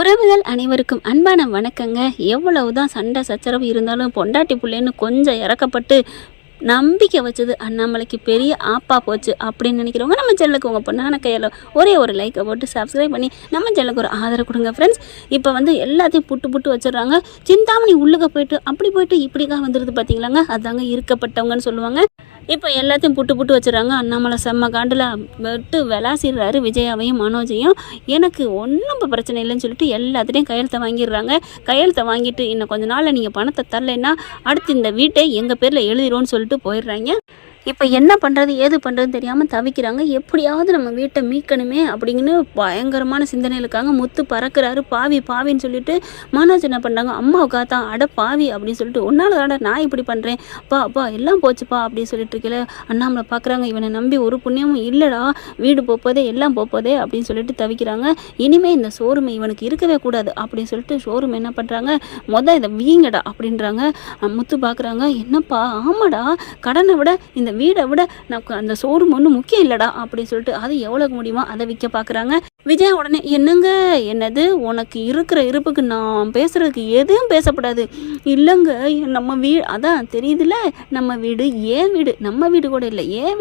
உறவுகள் அனைவருக்கும் அன்பான வணக்கங்க. எவ்வளவுதான் சண்டை சச்சரவு இருந்தாலும் பொண்டாட்டி புள்ளைன்னு கொஞ்சம் இறக்கப்பட்டு நம்பிக்கை வச்சது அண்ணாமலைக்கு பெரிய ஆப்பா போச்சு அப்படின்னு நினைக்கிறவங்க நம்ம சேனலுக்கு உங்கள் பொண்ணான கையில் ஒரே ஒரு லைக்கை போட்டு சப்ஸ்கிரைப் பண்ணி நம்ம சேனலுக்கு ஒரு ஆதரவு கொடுங்க ஃப்ரெண்ட்ஸ். இப்போ எல்லாத்தையும் புட்டு வச்சிடறாங்க. சிந்தாமணி உள்ளுக்க போயிட்டு அப்படி போயிட்டு இப்படிக்கா வந்துடுது பார்த்தீங்களாங்க. அதாங்க இருக்கப்பட்டவங்கன்னு சொல்லுவாங்க. இப்போ எல்லாத்தையும் புட்டு வச்சுறாங்க. அண்ணாமலை செம்ம காண்டில் விட்டு விளாசிடுறாரு விஜயாவையும் மனோஜையும். எனக்கு ஒன்றும் இப்போ பிரச்சனை இல்லைன்னு சொல்லிட்டு எல்லாத்துலேயும் கையெழுத்தை வாங்கிடுறாங்க. கையெழுத்தை வாங்கிட்டு இன்னும் கொஞ்ச நாளில் நீங்கள் பணத்தை தரலைன்னா அடுத்து இந்த வீட்டை எங்கள் பேரில் எழுதிடுவோன்னு சொல்லிட்டு போயிடுறாங்க. இப்போ என்ன பண்ணுறது ஏது பண்ணுறதுன்னு தெரியாமல் தவிக்கிறாங்க. எப்படியாவது நம்ம வீட்டை மீட்கணுமே அப்படிங்கன்னு பயங்கரமான சிந்தனையில் இருக்காங்க. முத்து பறக்கிறாரு. பாவின்னு சொல்லிட்டு மனோஜ் என்ன பண்ணுறாங்க, அம்மாவுக்கா தான் அட பாவி அப்படின்னு சொல்லிட்டு உன்னால தாட நான் இப்படி பண்ணுறேன் அப்பா எல்லாம் போச்சுப்பா அப்படின்னு சொல்லிட்டு இருக்கல. அண்ணாமலை பார்க்குறாங்க, இவனை நம்பி ஒரு புண்ணியமும் இல்லைடா, வீடு போப்பதே எல்லாம் போப்பதே அப்படின்னு சொல்லிட்டு தவிக்கிறாங்க. இனிமேல் இந்த ஷோரூமை இவனுக்கு இருக்கவே கூடாது அப்படின்னு சொல்லிட்டு ஷோரூம் என்ன பண்ணுறாங்க, இதை வீங்கடா அப்படின்றாங்க. முத்து பார்க்குறாங்க, என்னப்பா ஆமாடா, கடனை விட இந்த வீடை விட நமக்கு அந்த ஷோரூம் ஒன்றும் முக்கியம் இல்லைடா அப்படின்னு சொல்லிட்டு அது எவ்வளோக்கு முடியுமோ அதை விற்க பார்க்குறாங்க. விஜயா உடனே என்னது உனக்கு இருக்கிற இருப்புக்கு நான் பேசுகிறதுக்கு எதுவும் பேசப்படாது இல்லைங்க, நம்ம அதான் தெரியுதுல்ல, நம்ம வீடு ஏன் வீடு, நம்ம வீடு கூட இல்லை ஏன்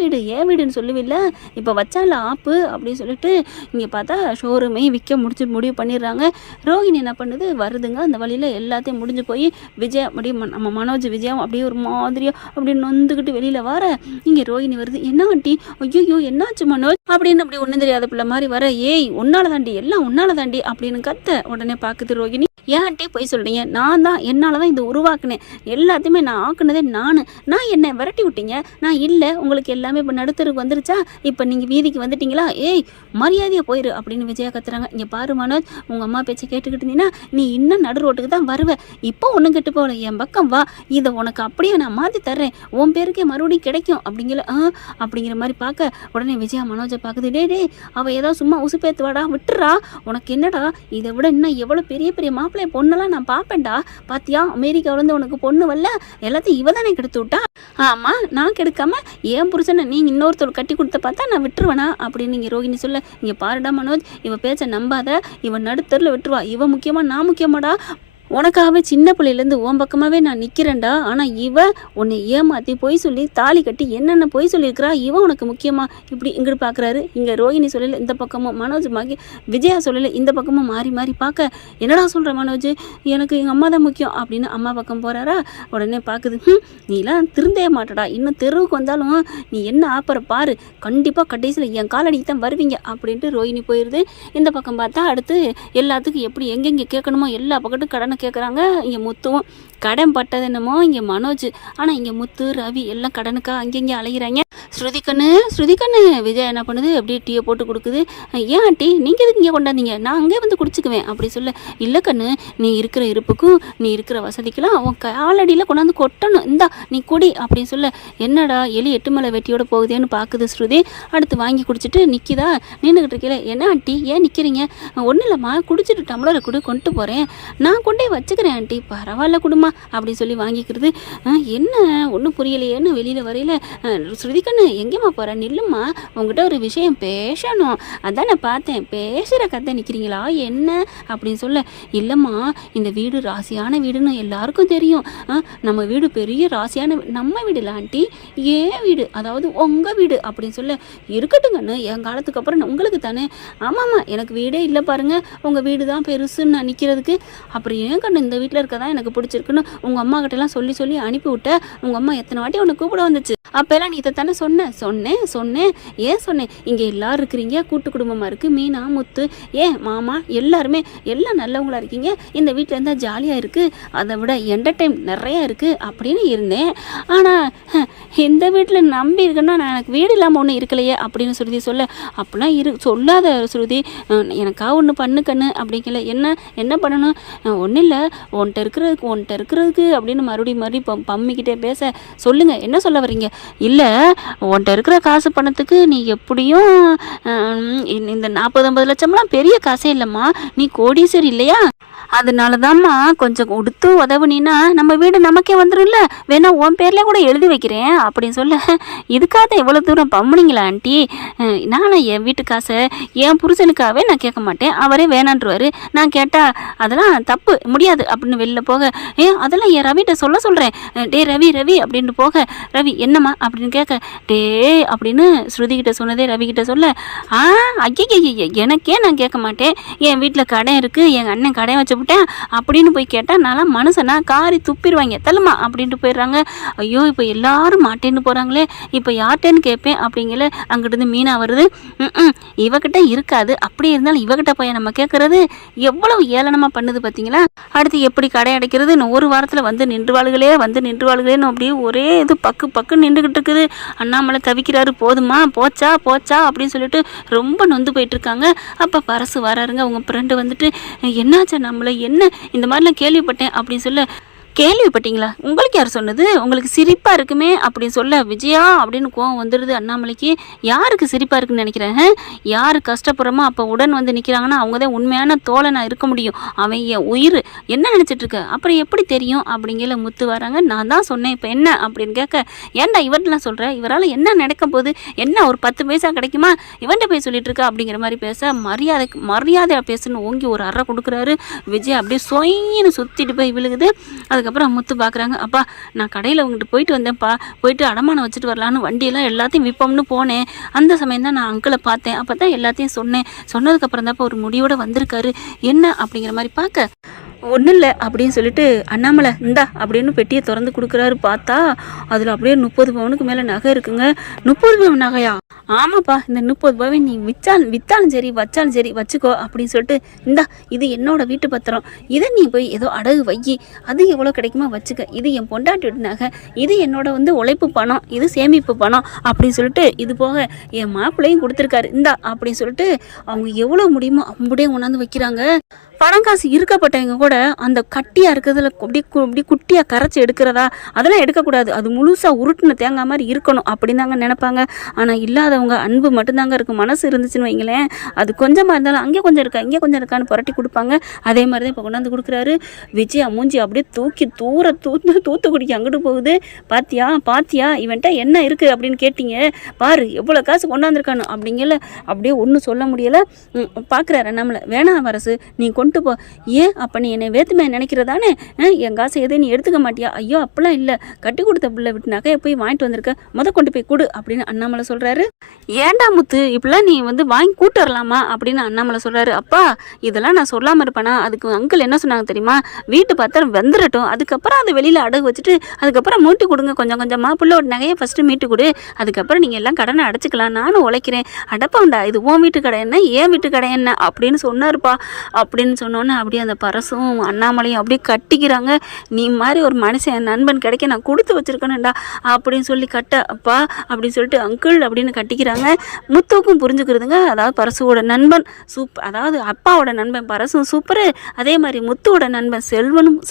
வீடுன்னு சொல்லுவில்ல, இப்போ வச்சால ஆப்பு அப்படின்னு சொல்லிட்டு இங்கே பார்த்தா ஷோரூமை விற்க முடிவு பண்ணிடுறாங்க. ரோஹிணி என்ன பண்ணுது, வருதுங்க. அந்த வழியில் எல்லாத்தையும் முடிஞ்சு போய் விஜயா அப்படியே நம்ம மனோஜ் விஜயாவும் அப்படியே ஒரு மாதிரியாக அப்படியே நொந்துக்கிட்டு வெளியில் வர இங்கே ரோஹிணி வருது. என்ன ஆண்டி, ஐயோ என்னாச்சு மனோஜ் அப்படின்னு அப்படி ஒன்றும் தெரியாத பிள்ளை மாதிரி வர, ஏய் உன்னால தாண்டி எல்லாம் உன்னால தாண்டி அப்படின்னு கத்த. உடனே பார்க்குது ரோஹிணி, ஏன் ஆண்டி போய் சொல்கிறீங்க, நான் தான் என்னால் தான் இதை உருவாக்குனேன், எல்லாத்தையுமே நான் ஆக்குனதே நான் என்ன விரட்டி விட்டீங்க, நான் இல்லை, உங்களுக்கு எல்லாமே இப்போ நடுத்தருக்கு வந்துருச்சா, இப்போ நீங்கள் வீதிக்கு வந்துட்டீங்களா, ஏய் மரியாதையாக போயிரு அப்படின்னு விஜயா கத்துறாங்க. இங்கே பாரு மனோஜ், உங்கள் அம்மா பேச்சை கேட்டுக்கிட்டு இருந்தீங்கன்னா நீ இன்னும் நடு ரோட்டுக்கு தான் வருவேன், இப்போ ஒன்றும் கெட்டு போகல, என் பக்கம் வா, இதை உனக்கு அப்படியே நான் மாற்றி தர்றேன், உன் பேருக்கே மறுபடியும் கிடைக்கும் அப்படிங்கிற மாதிரி பார்க்க. உடனே விஜயா மனோஜை பார்க்குது, டே அவள் ஏதோ சும்மா உசுப்பேத்துவாடா, விட்டுறா, உனக்கு என்னடா, இதை விட இன்னும் எவ்வளோ பெரிய மாப்பிள்ளை பொண்ணெல்லாம் நான் பார்ப்பேன்டா, பாத்தியா அமெரிக்காவிலேருந்து உனக்கு பொண்ணு வரல, எல்லாத்தையும் இவ தானே கெடுத்து விட்டா, ஆமாம் நான் கெடுக்காம என் புருஷனை நீ இன்னொருத்தர் கட்டி கொடுத்த பார்த்தா நான் விட்டுருவேனா அப்படின்னு நீங்கள் ரோஹிணி சொல்ல. இங்கே பாருடா மனோஜ், இவ பேச்சை நம்பாத, இவன் நடுத்தரில் விட்டுருவா, இவ முக்கியமாக நான் முக்கியமாடா, உனக்காகவே சின்ன பிள்ளையிலேருந்து உன் பக்கமாகவே நான் நிற்கிறேன்டா, ஆனால் இவ உன்னை ஏமாற்றி பொய் சொல்லி தாலி கட்டி என்னென்ன பொய் சொல்லியிருக்கிறா, இவன் உனக்கு முக்கியமா இப்படி இங்கிட்டு பார்க்குறாரு. இங்கே ரோஹிணி சொல்லலை, இந்த பக்கமும் மனோஜ் விஜயா சொல்லலை, இந்த பக்கமும் மாறி பார்க்க, என்னடா சொல்கிற மனோஜ், எனக்கு எங்கள் அம்மா தான் முக்கியம் அப்படின்னு அம்மா பக்கம் போகிறாரா. உடனே பார்க்குது, நீலாம் திருந்தே மாட்டடா, இன்னும் தெருவுக்கு வந்தாலும் நீ என்ன ஆப்பற பாரு, கண்டிப்பாக கடைசியில் என் காலடிக்கு தான் வருவீங்க அப்படின்ட்டு ரோஹிணி போயிடுது. இந்த பக்கம் பார்த்தா அடுத்து எல்லாத்துக்கும் எப்படி எங்கெங்கே கேட்கணுமோ எல்லா பக்கத்தும் கடனை கேட்குறாங்க. இங்கே முத்துவும் கடன் பட்டது என்னமோ இங்கே மனோஜ், ஆனால் இங்கே முத்து ரவி எல்லாம் கடனுக்கா அங்கெங்கே அலைகிறாங்க. ஸ்ருதிக்கண்ணு விஜய் என்ன பண்ணுது, அப்படியே டீயை போட்டு கொடுக்குது. ஏன் ஆண்டி நீங்கள் எதுக்கு இங்கே கொண்டாந்தீங்க, நான் அங்கே வந்து குடிச்சுக்குவேன் அப்படி சொல்ல. இல்லை கண்ணு, நீ இருக்கிற இருப்புக்கும் நீ இருக்கிற வசதிக்கெல்லாம் அவன் காலடியில் கொண்டாந்து கொட்டணும், இந்தா நீ குடி அப்படின்னு சொல்ல. என்னடா எலி 8 மலை வெட்டியோட போகுதேன்னு பார்க்குது ஸ்ருதி. அடுத்து வாங்கி குடிச்சிட்டு நிற்கிதா, நின்றுக்கிட்டு இருக்கல. என்ன ஆண்டி ஏன் நிற்கிறீங்க, ஒன்றும் இல்லைம்மா குடிச்சிட்டு டம்ளரை கொண்டு போகிறேன், நான் கொண்டே வச்சுக்கிறேன் ஆண்டி, பரவாயில்ல குடுமா அப்படி சொல்லி வாங்கிக்கிறது. என்ன ஒன்றும் புரியலையேன்னு வெளியில் வரையில, ஸ்ருதிக்கண்ணு எங்கேம்மா போகிற, நில்லும்மா உங்ககிட்ட ஒரு விஷயம் பேசணும், அதான் நான் பார்த்தேன் பேசுகிற கதை நிற்கிறீங்களா என்ன அப்படின்னு சொல்ல. இல்லைம்மா இந்த வீடு ராசியான வீடுன்னு எல்லாருக்கும் தெரியும், நம்ம வீடு பெரிய ராசியான நம்ம வீடு இல்லை ஆண்டி, ஏன் வீடு அதாவது உங்கள் வீடு அப்படின்னு சொல்ல. இருக்கட்டுங்கண்ணு, என் காலத்துக்கு அப்புறம் உங்களுக்கு தானே, ஆமாம்மா எனக்கு வீடே இல்லை பாருங்க, உங்கள் வீடு தான் பெருசுன்னு நான் நிற்கிறதுக்கு, அப்புறம் ஏன் கண்ணு இந்த வீட்டில் இருக்க தான் எனக்கு பிடிச்சிருக்குன்னு உங்கள் அம்மா கிட்டலாம் சொல்லி அனுப்பி விட்ட, உங்கள் அம்மா எத்தனை வாட்டி உன்னை கூப்பிட வந்துச்சு, அப்போல்லாம் நீ இதை தானே சொன்னேன் ஏன் சொன்னேன், இங்கே எல்லோரும் இருக்கிறீங்க, கூட்டு குடும்பமாக இருக்குது, மீனா முத்து ஏன் மாமா எல்லாருமே எல்லாம் நல்லவங்களா இருக்கீங்க, இந்த வீட்டில் இருந்தால் ஜாலியாக இருக்குது, அதை விட என்டர்டைன் நிறையா இருக்குது அப்படின்னு இருந்தேன், ஆனால் இந்த வீட்டில் நம்பி இருக்குன்னா நான் எனக்கு வீடு இல்லாமல் ஒன்றும் இருக்கலையே அப்படின்னு ஸ்ருதி சொல்ல. அப்படிலாம் சொல்லாத ஸ்ருதி, எனக்காக ஒன்று பண்ணு கண்ணு அப்படிங்கல. என்ன பண்ணணும், ஒன்றும் ஒன்றும் இல்லை, உன்கிட்ட இருக்கிறதுக்கு அப்படின்னு மறுபடியும் பம்மிக்கிட்டே பேச, சொல்லுங்கள் என்ன சொல்ல வரீங்க? இல்லை, உன்கிட்ட இருக்கிற காசு பணத்துக்கு நீ எப்படியும் இந்த 40-50 லட்சம்லாம் பெரிய காசே இல்லைம்மா, நீ கோடீஸ்வரி இல்லையா? அதனால தான்மா கொஞ்சம் கொடுத்து உதவுனீன்னா நம்ம வீடு நமக்கே வந்துடும்ல, வேணா உன் பேர்லேயே கூட எழுதி வைக்கிறேன் அப்படின்னு சொல்ல, இதுக்காக இவ்வளோ தூரம் பம்முனீங்களா ஆண்டி? நான் என் வீட்டு காசை என் புருஷனுக்காகவே நான் கேட்க மாட்டேன், அவரே வேணான்றுவார். நான் கேட்டால் அதெல்லாம் தப்பு முடியாது அப்படின்னு வெளில போக, அதெல்லாம் என் ரவிகிட்ட சொல்கிறேன். டே ரவி ரவி அப்படின்னு போக, ரவி என்னம்மா அப்படின்னு கேட்க, டே அப்படின்னு ஸ்ருதிக்கிட்ட சொன்னதே ரவிக்கிட்ட சொல்ல, ஐய எனக்கே நான் கேட்க மாட்டேன், என் வீட்டில் கடை இருக்குது, எங்கள் அண்ணன் கடை வச்சு விட்டேன் அப்படின்னு போய் கேட்டால் நல்லா மனுஷனா காரி துப்பிடுவாங்க, தள்ளுமா அப்படின்ட்டு போயிடுறாங்க. ஐயோ இப்போ எல்லாரும் மாட்டேன்னு போகிறாங்களே, இப்போ யார்ட்டேன்னு கேட்பேன் அப்படிங்கல அங்கிட்டு மீனா வருது. இவகிட்ட இருக்காது, அப்படி இருந்தாலும் இவகிட்ட போய் நம்ம கேட்கறது எவ்வளவு ஏளனமாக பண்ணுது பார்த்தீங்களா? அடுத்து எப்படி கடை அடைக்கிறதுன்னு ஒரு வாரத்தில் வந்து நின்றுவாளுகளேன்னு அப்படியே ஒரே இது பக்கு நின்றுக்கிட்டு இருக்குது. அண்ணாமலை தவிக்கிறாரு, போதுமா போச்சா அப்படின்னு சொல்லிட்டு ரொம்ப நொந்து போயிட்டு இருக்காங்க. அப்போ பரசு வராருங்க, அவங்க ஃப்ரெண்டு வந்துட்டு, என்னாச்சு நம்மளை என்ன இந்த மாதிரிலாம் கேள்விப்பட்டேன் அப்படின்னு சொல்ல, கேள்விப்பட்டீங்களா? உங்களுக்கு யார் சொன்னது? உங்களுக்கு சிரிப்பாக இருக்குமே அப்படின்னு சொல்ல, விஜயா அப்படின்னு கோவம் வந்துடுது அண்ணாமலைக்கு. யாருக்கு சிரிப்பாக இருக்குன்னு நினைக்கிறேன்? யார் கஷ்டப்படுறோமோ அப்போ உடன் வந்து நிற்கிறாங்கன்னா அவங்க தான் உண்மையான தோழனாக இருக்க முடியும். அவன் என் உயிர், என்ன நினச்சிட்டு இருக்க? அப்புறம் எப்படி தெரியும் அப்படிங்கிற முத்து வராங்க. நான் தான் சொன்னேன், இப்போ என்ன அப்படின்னு கேட்க, ஏன்டா இவர்லாம் சொல்கிறேன், இவரால் என்ன நடக்கும் போது என்ன ஒரு 10 பைசா கிடைக்குமா, இவன்கிட்ட போய் சொல்லிட்டு இருக்கா அப்படிங்கிற மாதிரி பேச, மரியாதையாக பேசுன்னு ஓங்கி ஒரு அறை கொடுக்குறாரு. விஜய் அப்படியே சொயின்னு சுற்றிட்டு போய் விழுகுது. அதுக்கப்புறம் முத்து பார்க்குறாங்க, அப்பா நான் கடையில் உங்கள்கிட்ட போயிட்டு வந்தேன்ப்பா, போயிட்டு அடமானம் வச்சுட்டு வரலான்னு வண்டியெல்லாம் எல்லாத்தையும் விற்போம்னு போனேன். அந்த சமயம் தான் நான் அங்கிளை பார்த்தேன், அப்போ தான் எல்லாத்தையும் சொன்னதுக்கப்புறம் தான்ப்பா ஒரு முடிவோட வந்திருக்காரு. என்ன அப்படிங்கிற மாதிரி பார்க்க, ஒன்றும் இல்லை அப்படின்னு சொல்லிட்டு அண்ணாமலை இந்தா அப்படின்னு பெட்டியை திறந்து கொடுக்குறாரு. பார்த்தா அதில் அப்படியே 30 பவுனுக்கு மேலே நகை இருக்குங்க. 30 பவுன் நகையா? ஆமாப்பா, இந்த 30 பவுன் நீ விற்றாலும் சரி வச்சாலும் சரி வச்சுக்கோ அப்படின்னு சொல்லிட்டு, இந்தா இது என்னோட வீட்டு பத்திரம், இதை நீ போய் ஏதோ அடகு வையி, அது எவ்வளோ கிடைக்குமோ வச்சுக்க, இது என் பொண்டாட்டி நகை, இது என்னோட உழைப்பு பணம், இது சேமிப்பு பணம் அப்படின்னு சொல்லிட்டு, இது போக என் மாப்பிள்ளையும் கொடுத்துருக்காரு இந்தா அப்படின்னு சொல்லிட்டு அவங்க எவ்வளோ முடியுமோ அப்படியே கொண்டாந்து வைக்கிறாங்க. பணம் காசு இருக்கப்பட்டவங்க கூட அந்த கட்டியாக இருக்கிறதுல அப்படி குட்டியாக கரைச்சி எடுக்கிறதா, அதெல்லாம் எடுக்கக்கூடாது, அது முழுசாக உருட்டுன தேங்காய் மாதிரி இருக்கணும் அப்படின்னு தாங்க நினைப்பாங்க. ஆனால் இல்லாதவங்க அன்பு மட்டும்தாங்க இருக்கும். மனசு இருந்துச்சுன்னு வைங்களேன், அது கொஞ்சமாக இருந்தாலும் அங்கே கொஞ்சம் இருக்கா இங்கே கொஞ்சம் இருக்கான்னு புரட்டி கொடுப்பாங்க. அதே மாதிரி தான் இப்போ கொண்டாந்து கொடுக்குறாரு. விஜயா மூஞ்சி அப்படியே தூத்துக்குடிக்கு அங்கிட்டு போகுது. பாத்தியா இவன்ட்ட என்ன இருக்குது அப்படின்னு கேட்டீங்க, பாரு எவ்வளோ காசு கொண்டாந்துருக்கானு அப்படிங்கல, அப்படியே ஒன்றும் சொல்ல முடியலை. பார்க்குறாரு நம்மளை, வேணாம் வரசு நீ கொண்டு போ, ஏன் அப்போ நீ என்னை வேத்துமே நினைக்கிறதானே, என் காசை எதுவும் நீ எடுத்துக்க மாட்டியா? ஐயோ அப்பெல்லாம் இல்லை, கட்டி கொடுத்த பிள்ளை விட்டு நகையை போய் வாங்கிட்டு வந்திருக்க, கொண்டு போய் கொடு அப்படின்னு அண்ணாமலை சொல்கிறாரு. ஏண்டா முத்து இப்பெல்லாம் நீ வாங்கி கூட்டு வரலாமா அப்படின்னு அண்ணாமலை சொல்கிறாரு. அப்பா இதெல்லாம் நான் சொல்லாமல் இருப்பேனா? அதுக்கு அங்கிள் என்ன சொன்னாங்க தெரியுமா, வீட்டு பத்திரம் வந்துடட்டும், அதுக்கப்புறம் அதை வெளியில் அடகு வச்சுட்டு அதுக்கப்புறம் மீட்டு கொடுங்க, கொஞ்சம் கொஞ்சமாக பிள்ளையோட நகையை ஃபஸ்ட்டு மீட்டு கொடு, அதுக்கப்புறம் நீங்கள் எல்லாம் கடனை அடைச்சிக்கலாம், நானும் உழைக்கிறேன். அடப்பாண்டா இது உன் வீட்டு கடை என்ன ஏன் வீட்டு கடை என்ன அப்படின்னு சொன்னாருப்பா அப்படின்னு சொன்னோன்னே அப்படியே அந்த பரசும் அண்ணாமலையும் அப்படியே கட்டிக்கிறாங்க. நீ மாதிரி ஒரு மனுஷன் என் நண்பன் கிடைக்க நான் கொடுத்து வச்சிருக்கேன்டா அப்படின்னு சொல்லி அப்பா அப்படின்னு சொல்லிட்டு அங்கிள் அப்படின்னு கட்டிக்கிறாங்க. முத்துவுக்கும் புரிஞ்சுக்கிறதுங்க, அதாவது பரசுவோட நண்பன் அதாவது அப்பாவோட நண்பன் பரசும் சூப்பரு, அதே மாதிரி முத்துவோட நண்பன்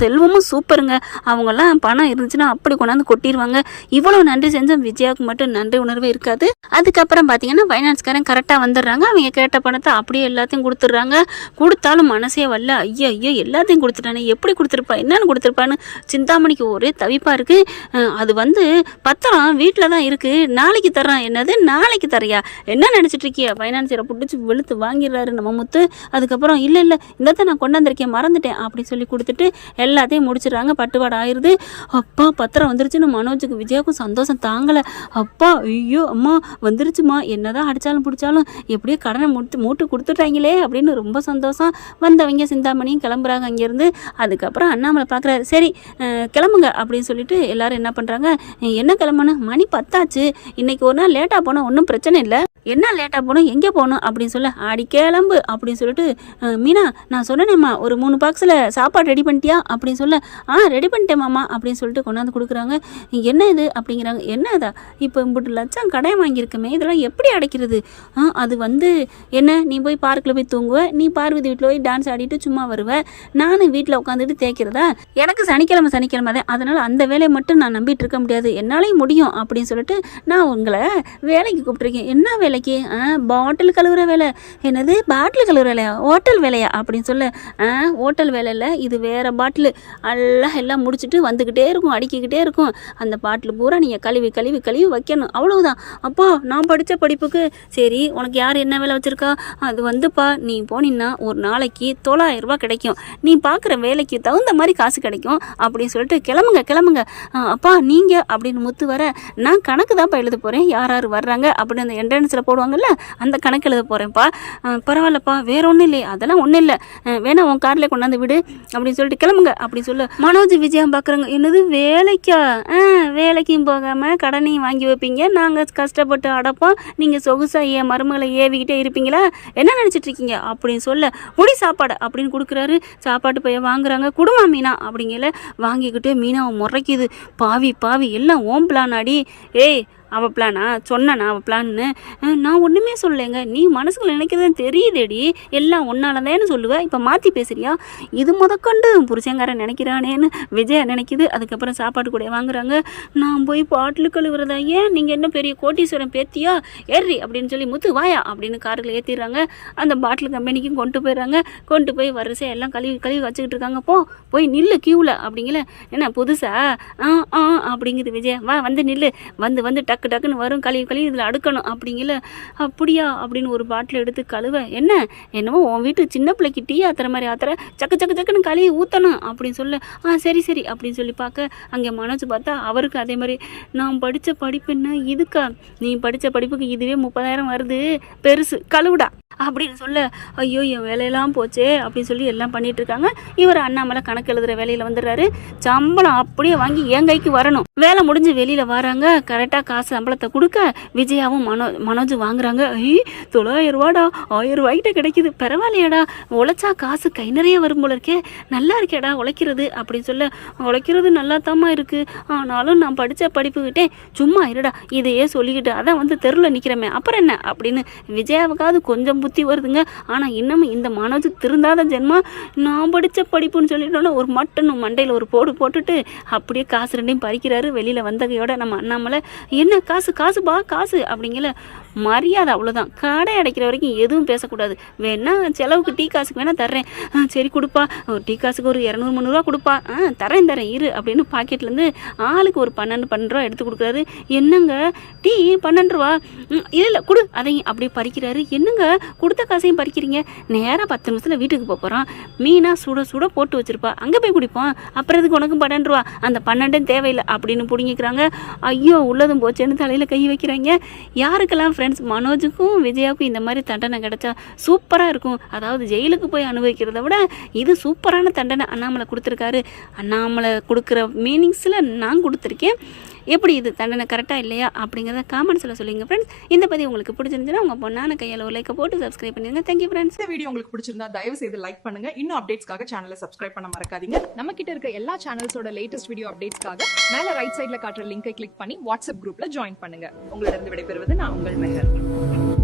செல்வமும் சூப்பருங்க. அவங்கெல்லாம் பணம் இருந்துச்சுன்னா அப்படி கொண்டாந்து கொட்டிடுவாங்க. இவ்வளோ நன்றி செஞ்சோம், விஜயாவுக்கு மட்டும் நன்றி உணர்வே இருக்காது. அதுக்கப்புறம் பார்த்தீங்கன்னா ஃபைனான்ஸ்காரன் கரெக்டாக வந்துடுறாங்க. அவங்க கேட்ட பணத்தை அப்படியே எல்லாத்தையும் கொடுத்துட்றாங்க. கொடுத்தாலும் மனசே வரல, ஐயோ எல்லாத்தையும் கொடுத்துட்டானே, எப்படி கொடுத்துருப்பா என்னன்னு கொடுத்துருப்பான்னு சிந்தாமணிக்கு ஒரே தவிப்பாக இருக்குது. அது பத்திரம் வீட்டில் தான் இருக்குது, நாளைக்கு தர்றான். என்னது நாளைக்கு தரையா, என்ன நினச்சிட்டு இருக்கியா? ஃபைனான்சியரை பிடிச்சி வெளுத்து வாங்கிடுறாரு நம்ம முத்து. அதுக்கப்புறம் இல்லை இந்த நான் கொண்டாந்துருக்கேன் மறந்துட்டேன் அப்படின்னு சொல்லி கொடுத்துட்டு எல்லாத்தையும் முடிச்சிடுறாங்க. பட்டுவாடு ஆயிடுது. அப்பா பத்திரம் வந்துருச்சுன்னு மனோஜுக்கு விஜயாவுக்கும் சந்தோஷம் தாங்கலை. அப்பா ஐயோ அம்மா வந்துருச்சுமா, என்னதான் அடித்தாலும் பிடிச்சாலும் எப்படியோ கடனை மூட்டு கொடுத்துட்டாங்களே அப்படின்னு ரொம்ப சந்தோஷம். வந்தவங்க சிந்தாமணியும் கிளம்புறாங்க அங்கேருந்து. அதுக்கப்புறம் அண்ணாமலை பார்க்குறாரு, சரி கிளம்புங்க அப்படின்னு சொல்லிட்டு எல்லாரும் என்ன பண்ணுறாங்க, என்ன கிளம்பணும், மணி 10 ஆச்சு, இன்னைக்கு ஒரு நாள் லேட்டாக போனால் ஒன்றும் பிரச்சனை இல்லை, என்ன லேட்டாக போகணும், எங்கே போகணும் அப்படின்னு சொல்ல, ஆடி கிளம்பு அப்படின்னு சொல்லிட்டு, மீனா நான் சொன்னேனேம்மா ஒரு 3 பாக்ஸில் சாப்பாடு ரெடி பண்ணிட்டியா அப்படின்னு சொல்ல, ரெடி பண்ணிட்டேன் மாமா அப்படின்னு சொல்லிட்டு கொண்டாந்து கொடுக்குறாங்க. என்ன இது அப்படிங்கிறாங்க. என்ன இதா, இப்போ இம்புட்டு லட்சம் கடன் வாங்கியிருக்கமே, இதெல்லாம் எப்படி அடைக்கிறது? அது வந்து என்ன, நீ போய் பார்க்கில் போய் தூங்குவ, நீ பார்வதி வீட்டில் போய் டான்ஸ் ஆடிட்டு சும்மா வருவ, நானும் வீட்டில் உட்காந்துட்டு தேய்க்கிறதா? எனக்கு சனிக்கிழமை தான், அதனால் அந்த வேலையை மட்டும் நான் நம்பிட்டு இருக்க முடியாது, என்னாலையும் முடியும் அப்படின்னு சொல்லிட்டு நான் உங்களை வேலைக்கு கூப்பிட்ருக்கேன். என்ன வேலைக்கு? பாட்டில் கழுவுற வேலை. என்னது பாட்டில் கழுவுற வேலையா? ஹோட்டல் வேலையா அப்படின்னு சொல்ல, ஹோட்டல் வேலை இல்லை, இது வேறு பாட்டில், எல்லாம் முடிச்சுட்டு வந்துக்கிட்டே இருக்கும், அடிக்கிக்கிட்டே இருக்கும். அந்த பாட்டில் பூரா நீங்கள் கழுவி கழுவி கழுவி வைக்கணும், அவ்வளவுதான். அப்பா நான் படித்த படிப்புக்கு சரி, உனக்கு யார் என்ன வேலை வச்சுருக்கா? அது வந்துப்பா, நீ போனீங்கன்னா ஒரு நாளைக்கு 900 ரூபா கிடைக்கும், நீ பார்க்குற வேலைக்கு தகுந்த மாதிரி காசு கிடைக்கும் அப்படின்னு சொல்லிட்டு கிளம்புங்க கிளம்புங்க. அப்பா நீங்கள் அப்படின்னு முத்து வர, நான் கணக்கு தான்ப்பா எழுத போகிறேன், யார் யார் வர்றாங்க அப்படின்னு அந்த என்ட்ரன்ஸில் போடுவாங்கல்ல, அந்த கணக்கு எழுத போகிறேன்ப்பா. பரவாயில்லப்பா, வேற ஒன்றும் இல்லை, அதெல்லாம் ஒன்றும் இல்லை, வேணா உன் காரில் கொண்டாந்து விடு அப்படின்னு சொல்லிட்டு கிளம்புங்க அப்படின்னு சொல்ல, மனோஜ் விஜயா பார்க்குறாங்க. என்னது வேலைக்கா? வேலைக்கும் போகாமல் கடனையும் வாங்கி வைப்பீங்க, நாங்கள் கஷ்டப்பட்டு அடப்போம், நீங்கள் சொகுசாக என் மருமகளை ஏவிக்கிட்டே இருப்பீங்களா? என்ன நினச்சிட்டு இருக்கீங்க அப்படின்னு சொல்ல, முடி சாப்பாடு அப்படின்னு கொடுக்குறாரு. சாப்பாட்டு பையன் வாங்குறாங்க. குடும்பா மீனா அப்படிங்கல வாங்கிக்கிட்டு மீனாவை முறைக்குது. பாவி பாவி, எல்லாம் ஓம் பிளான் அடி. ஏய் அவள் பிளானா சொன்னானா? அவள் பிளான்னு நான் ஒன்றுமே சொல்லலைங்க, நீ மனசுக்குள்ள நினைக்கிறதுன்னு தெரியுதேடி, எல்லாம் ஒன்னாலதான்னு சொல்லுவேன், இப்போ மாற்றி பேசுறியா? இது முதற்கொண்டு புருஷங்காரன் நினைக்கிறானேன்னு விஜயா நினைக்குது. அதுக்கப்புறம் சாப்பாடு கூட வாங்குறாங்க. நான் போய் பாட்டில் கழுவுறதா? ஏன் நீங்கள் என்ன பெரிய கோட்டீஸ்வரன் பேத்தியா? ஏறி அப்படின்னு சொல்லி முத்து வாயா அப்படின்னு காரில் ஏற்றிடுறாங்க. அந்த பாட்டில் கம்பெனிக்கும் கொண்டு போயிடுறாங்க. கொண்டு போய் வரிசையாக எல்லாம் கழுவி கழுவி வச்சுக்கிட்டு இருக்காங்க. போய் நில்லு கியூவில் அப்படிங்கல. என்ன புதுசா? அப்படிங்குது விஜயா. வா வந்து நில்லு, வந்து டக்கு டக்குன்னு வரும், கழுவி இதில் அடுக்கணும் அப்படிங்கல. அப்படியா அப்படின்னு ஒரு பாட்டில் எடுத்து கழுவ, என்னவோ உன் வீட்டு சின்ன பிள்ளைக்கு டீ ஆத்துற மாதிரி ஆத்துற, சக்குன்னு கழுவி ஊற்றணும் அப்படின்னு சொல்ல, சரி அப்படின்னு சொல்லி பார்க்க, அங்கே மனோஜ் பார்த்தா அவருக்கு அதே மாதிரி, நான் படித்த படிப்பு என்ன இதுக்கா? நீ படித்த படிப்புக்கு இதுவே 30,000 வருது, பெருசு, கழுவுடா அப்படின்னு சொல்ல, ஐயோ என் வேலையெல்லாம் போச்சே அப்படின்னு சொல்லி எல்லாம் பண்ணிட்டு இருக்காங்க. இவர் அண்ணாமலை கணக்கு எழுதுகிற வேலையில் வந்துடுறாரு. சம்பளம் அப்படியே வாங்கி என் கைக்கு வரணும். வேலை முடிஞ்சு வெளியில் வராங்க. கரெக்டாக காசு சம்பளத்தை கொடுக்க விஜயாவும் மனோஜ் வாங்குறாங்க. 900 ரூபாடா, 1000 ரூபாய்கிட்ட கிடைக்குது, பரவாயில்லையாடா, உழைச்சா காசு கை நிறைய வரும் போல இருக்கே, நல்லா இருக்கேடா உழைக்கிறது அப்படின்னு சொல்ல, உழைக்கிறது நல்லா தாம்மா இருக்குது, ஆனாலும் நான் படித்த படிப்புக்கிட்டே சும்மா இருடா, இதையே சொல்லிக்கிட்டு அதான் வந்து தெருவில் நிற்கிறமே, அப்புறம் என்ன அப்படின்னு விஜயாவுக்காவது கொஞ்சம் புத்தி வருதுங்க. ஆனால் இன்னமும் இந்த மனோஜ் திருந்தாத ஜென்மா, நான் படித்த படிப்புன்னு சொல்லிட்டோன்னா ஒரு மட்டனும் மண்டையில் ஒரு போடு போட்டுட்டு அப்படியே காசு ரெண்டையும் பறிக்கிறாரு. வெளியில் வந்தகையோட நம்ம அண்ணாமலை, என்ன காசுபா காசு அப்படிங்கல, மரியாதை அவ்வளோதான், கடை அடைக்கிற வரைக்கும் எதுவும் பேசக்கூடாது, வேணா செலவுக்கு டீ காசுக்கு வேணா தர்றேன், சரி கொடுப்பா, ஒரு டீ காசுக்கு ஒரு 200-300 ரூபா கொடுப்பா, தரேன் இரு அப்படின்னு பாக்கெட்லேருந்து ஆளுக்கு ஒரு 12 ரூபா எடுத்து கொடுக்குறாரு. என்னங்க டீ 12 ரூபா? இல்லை கொடு, அதையும் அப்படியே பறிக்கிறாரு. என்னங்க கொடுத்த காசையும் பறிக்கிறீங்க? நேராக 10 நிமிஷத்தில் வீட்டுக்கு போகிறான். மீனா சுட போட்டு வச்சிருப்பா, அங்கே போய் குடிப்பான், அப்புறம் இதுக்கு உனக்கும் 12 ரூபா, அந்த 12 தேவையில்லை அப்படின்னு பிடிங்கிக்கிறாங்க. ஐயோ உள்ளதும் போச்சேன்னு தலையில் கை வைக்கிறாங்க. யாருக்கெல்லாம் ஃப்ரெண்ட்ஸ் மனோஜுக்கும் விஜயாவுக்கும் இந்த மாதிரி தண்டனை கிடைச்சா சூப்பராக இருக்கும். அதாவது ஜெயிலுக்கு போய் அனுபவிக்கிறத விட இது சூப்பரான தண்டனை அண்ணாமலை கொடுத்துருக்காரு. அண்ணாமலை கொடுக்குற மீனிங்ஸில் நான் கொடுத்துருக்கேன். எப்படி இது தண்டனை கரெக்டாக இல்லையா அப்படிங்கிறத காமெண்ட்ஸில் சொல்லுங்கள் ஃப்ரெண்ட்ஸ். இந்த பதிவு உங்களுக்கு பிடிச்சிருந்துச்சுன்னா உங்கள் பொண்ணான கையால் ஒரு லைக்கை போட்டு சப்ஸ்கிரைப் பண்ணிடுங்க. Thank you friends. இந்த வீடியோ உங்களுக்கு பிடிச்சிருந்தா தயவு செய்து லைக் பண்ணுங்க. இன்னும் அப்டேட்ஸ்க்காக சேனலை சப்ஸ்கிரைப் பண்ண மறக்காதீங்க. நம்ம கிட்ட இருக்க எல்லா சேனல்ஸோட லேட்டஸ்ட் வீடியோ அப்டேட்ஸ்க்காக மேல ரைட் சைட்ல காட்டுற லிங்கை கிளிக் பண்ணி வாட்ஸ்அப் குரூப்ல ஜாயின் பண்ணுங்க. உங்களிடம் விடைபெறுவது நான் உங்கள் மெஹர்.